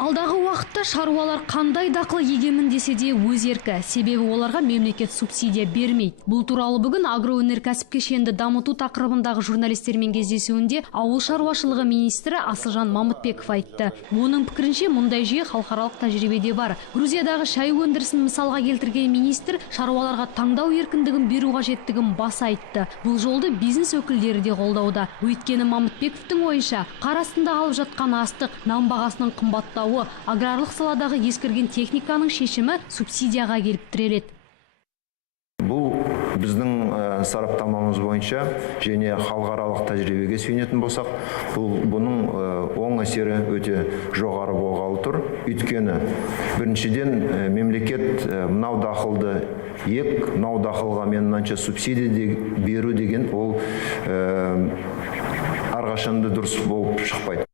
Алдағы уақытта шаруалар қандай дақыл егемін десе де өз еркі, себебі оларға мемлекет субсидия бермейді. Бұл туралы бүгін агроөнеркәсіп кешенді дамыту тақырыбындағы журналистермен кездесуінде ауыл шаруашылығы министрі Асылжан Мамытбеков айтты. Оның пікірінше мұндай жүйе халықаралық тәжірибеде бар. Грузиядағы шай өндірісін мысалға келтірген министр шаруаларға таңдау еркіндігін беру қажеттігін баса айтты. Бұл жолды бизнес өкілдері де қолдауда. Өйткені Мамытбековтің ойынша қар астында қалып жатқан астық, нан бағасының қымбаттауы, аграрлық саладағы ескірген техниканың шешімі субсидияға келіп тіреледі. Бұл біздің сараптамамыз бойынша және халықаралық тәжірибеге сүйенетін болсақ, бұның оң әсері өте жоғары болғалы тұр. Өйткені біріншіден мемлекет мынау дақылды ек, мынау дақылға мен мынанша субсидия беру деген ол әрқашанда дұрыс болып шықпайды.